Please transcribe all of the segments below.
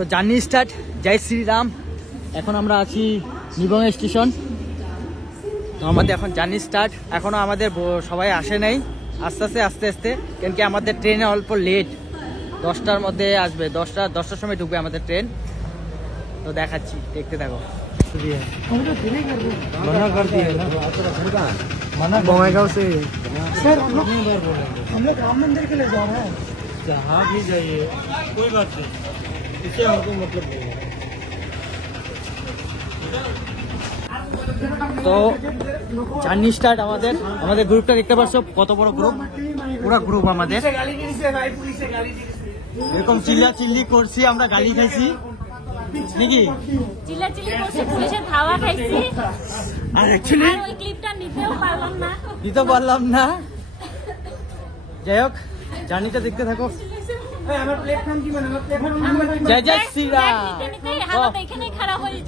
তো journey start, জয় শ্রীরাম। এখন আমরা আছি নিবং স্টেশন। তো আমাদের এখন জার্নি স্টার্ট। এখনও আমাদের সবাই আসে নাই, আস্তে আস্তে কেন কি আমাদের ট্রেনে অল্প লেট, 10টার মধ্যে আসবে, 10টার সময় ঢুকবে আমাদের ট্রেন। তো দেখাচ্ছি, দেখতে থাকো। बंगाईगांव से सर हम लोग राम मंदिर के लिए जा रहे हैं। जहाँ भी जाइए कोई बात नहीं, इससे हमको मतलब नहीं है। তো জার্নি স্টার্ট আমাদের গ্রুপটা দেখতে পাচ্ছ, কত বড় গ্রুপ, পুরো গ্রুপ আমাদের। এরকম চিল্লি করছি, আমরা গালি খাইছি নাকি, চিল্লাচিল্লি করছি, পুলিশের ধাওয়া খাইছি, আর অ্যাকচুয়ালি ওই ক্লিপটা নিতেও পারলাম না। যাই হোক, জার্নিটা দেখতে থাকো। জয় জয় শ্রীরাম,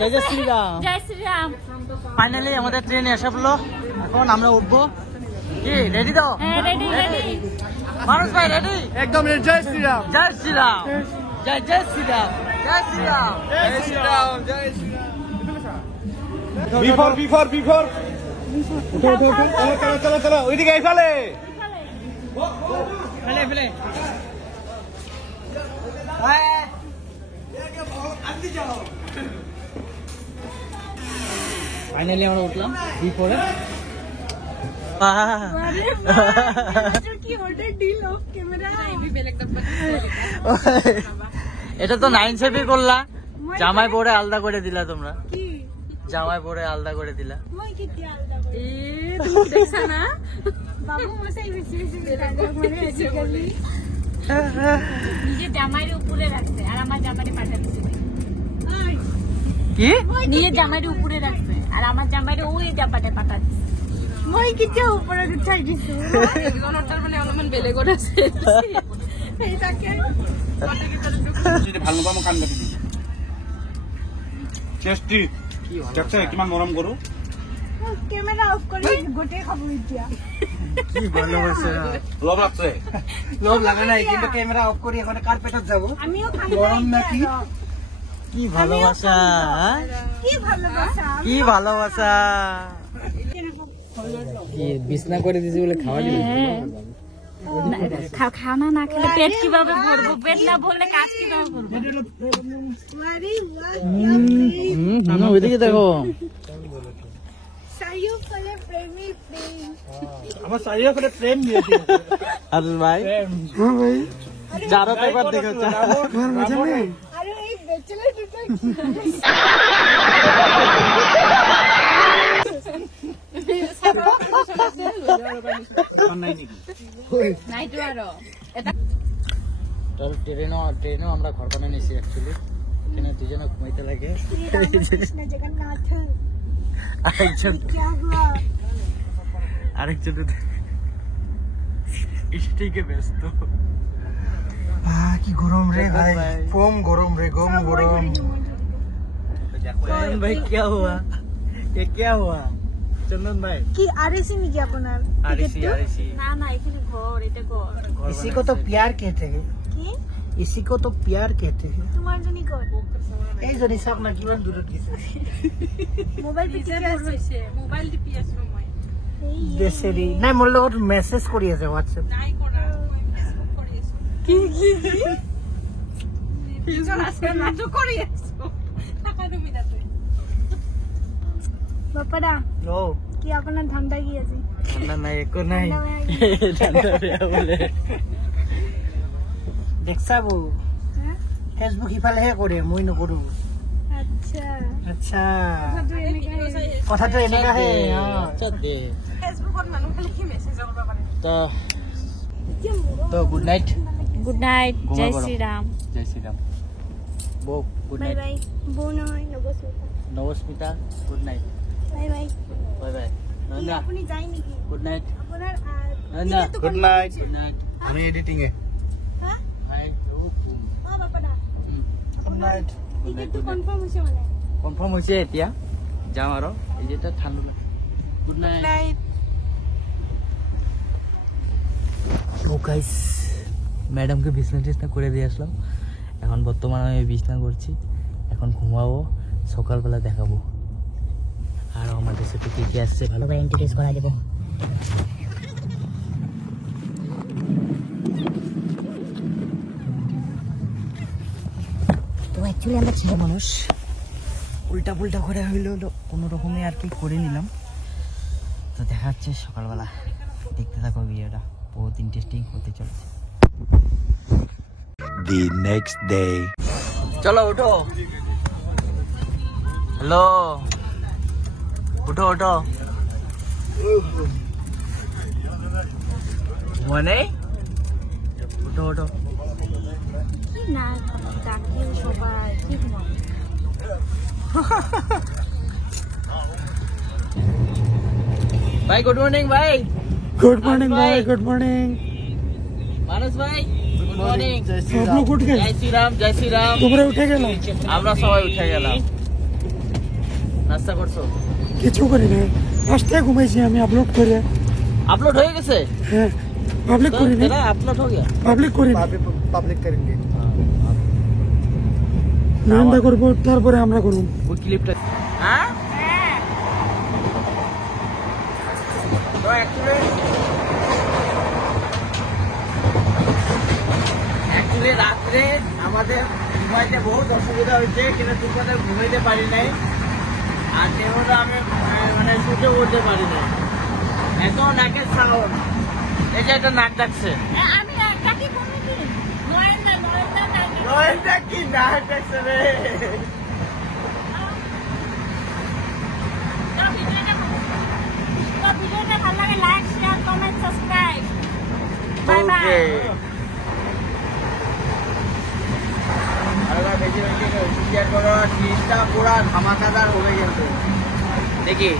জয় জয় শ্রীরাম, জয় শ্রীরাম। ফাইনালি আমাদের ট্রেন এসে পড়লো। এখন আমরা উঠবো। কি রেডি তো? হ্যাঁ, রেডি। মানুষ ভাই রেডি? एकदम जय श्री राम, জয় শ্রীরাম, জয় জয় শ্রীরাম, জয় শ্রীরাম, जय श्री राम, जय श्री राम। बिफोर उठो चलो ওইদিকে ফেলে ফাইনালি আমরা উঠলাম বিফোরে। এটা তো 9 করলা, জামাই পরে আলাদা করে দিলা তোমরা, জামাই পরে আলাদা করে দিলা। নিজের জামাইয়ের উপরে রাখছে আর আমার জামাইরে পাঠাচ্ছে। কি নিজের জামাইয়ের উপরে রাখছে আর আমার জামাইরে ওই জাপাতে পাঠাচ্ছে। মই কিটা উপরে উঠাই দিছো, একজনটার মানে অলপমান বেলেগ আছে এইটাকে যদি ভালো পাম কান কাটি দিবি। টেস্টি কি ভালো, দেখছ কিমান মৰম কৰো। ক্যামেরা অফ করে গোটে খাবো এতিয়া। কি ভালোবাসা, লব লাগছে, লোভ লাগে নাই, কিন্তু ক্যামেরা অফ করি এখন কার্পেটত যাব। আমিও খাই গরম নাকি? কি ভালোবাসা, কি ভালোবাসা। কি বিছনা করে দিছি বলে খাওয়া দিবি? খানা না খেলে পেট কিভাবে ভরবো? পেট না ভরলে কাজ কিভাবে করবো? ওইদিকে দেখো, আমার সাইয়া করে প্রেম দিয়েছি। আর ভাই চারো পেপার দেখো, আরে এই ব্যাচেলর দুটো ট্রেনেও আমরা ঘর বানিয়ে নিয়েছি। অ্যাকচুয়ালি এখানে দুজনে ঘুমাইতে লাগে, আরেকজন স্টিকে ব্যস্ত। কি গরম রে ভাই, কম গরম রে, গম গরম। चंदन भाई क्या हुआ, ये क्या हुआ चंदन भाई? কি আরএসি নাকি আপনার? आरसी না না, এখানে ঘর, এটা ঘর। इसी को तो प्यार कहते हैं, কি इसी को तो प्यार कहते हैं। তোমার জন্য কর এই জনি সব না কিমান দূরত গেছে মোবাইল পিটি আছে, মোবাইল টিপি আছো মই। দেশেরি নাই, মোর লগত মেসেজ কৰি আছে হোৱাটছএপ। নাই কৰা, মই ফেসবুক কৰি আছো। কি ফিউচার আছে না তো কৰি আছো। টাকা তুমি দাতে বাপারা ও কি আপনার ঠান্ডা কি আছে? ঠান্ডা নাই, একো নাই, ঠান্ডা বেয়া বলে। দেখছাবো হ্যাঁ ফেসবুক ইফালেহে কৰে, মই নকৰো। আচ্ছা আচ্ছা কথাটো এনেকা কথাটো এনেকা হে। আচ্ছা দে ফেসবুকত মানুহ খালি কি মেসেজ কৰিব পাৰে। তো গুড নাইট, গুড নাইট, ঘুমা জয় গরম। শ্রীরাম। জয় শ্রীরাম। বউ গুড বাই নাইট। বাই। বউ নয় Nabasmita. Nabasmita good night. Bye bye. Bye bye. কি নন্দা আপনি যাই নাকি? Good night. আপনার Nanda good night. Good night. আমি এডিটিং এ। হ্যাঁ হাই রুকুম। বাপারা গুড নাইট। টিকেটটো কনফার্ম হৈছে মানে? কনফার্ম হয়েছে, এতিয়া যাম আর এই যেটা ঠান্ডা লাগে। Good night. ও গাইস, ম্যাডামকে বিছনা টিছনা করে দিয়ে আসলাম। এখন বর্তমানে আমি বিছনা করছি, এখন ঘুমাবো, সকালবেলা দেখাবো। আর আমাদের সাথে কে কে আসছে ভালো করে ইন্ট্রোডিউস করা দেবো। তো অ্যাকচুয়ালি আমরা ছেলে মানুষ, উল্টা পুল্টা করে হইলো কোনো রকমে আর কি করে নিলাম। তো দেখা যাচ্ছে সকালবেলা, দেখতে থাকো ভিডিওটা, বহুত ইন্টারেস্টিং হতে চলেছে। The next day. চলো উঠো, হ্যালো, উঠো উঠো, মানে উঠো উঠো। কি না ডাকিও সবাই, কি ঘুমাবো? ভাই গুড মর্নিং ভাই। गुड मॉर्निंग भाई, गुड मॉर्निंग। মানুষ ভাই গুড মর্নিং। आप लोग उठ गए? জয় শ্রীরাম, জয় শ্রীরাম। তোমরা উঠে গেল? আমরা সবাই উঠে গেলাম। নাস্তা করছো? কিছু করি না, ফার্স্টে ঘুমাইছি আমি, আপলোড করে। আপলোড হয়ে গেছে? হ্যাঁ, পাবলিক করি না, আপলোড হয়ে গেছে। পাবলিক করি না, पब्लिक करेंगे। নান্দা করবো তারপরে আমরা করব। ওই ক্লিপটা হ্যাঁ হ্যাঁ, তো অ্যাকচুয়ালি রাত্রে আমাদের ঘুমাইতে বহুত অসুবিধা হয়েছে, কিন্তু ঠিকমতো ঘুমাইতে পারি নাই। আর যেহেতু আমি মানে শুতে উঠতে পারি নাই, এত নাকের সাউন্ড। এই যে একটা নাক ডাকছে, আমি ডাকি কোনদিন নয়না ডাকি। নয়টা কি নাক ডাকছে রে। তো ভিডিওটা ভালো লাগে, like, share, comment, subscribe. Bye bye. Okay আরে বেশি বেশি শেয়ার করো, টিজটা পুরা ধামাকাদার হয়ে গেছে। দেখি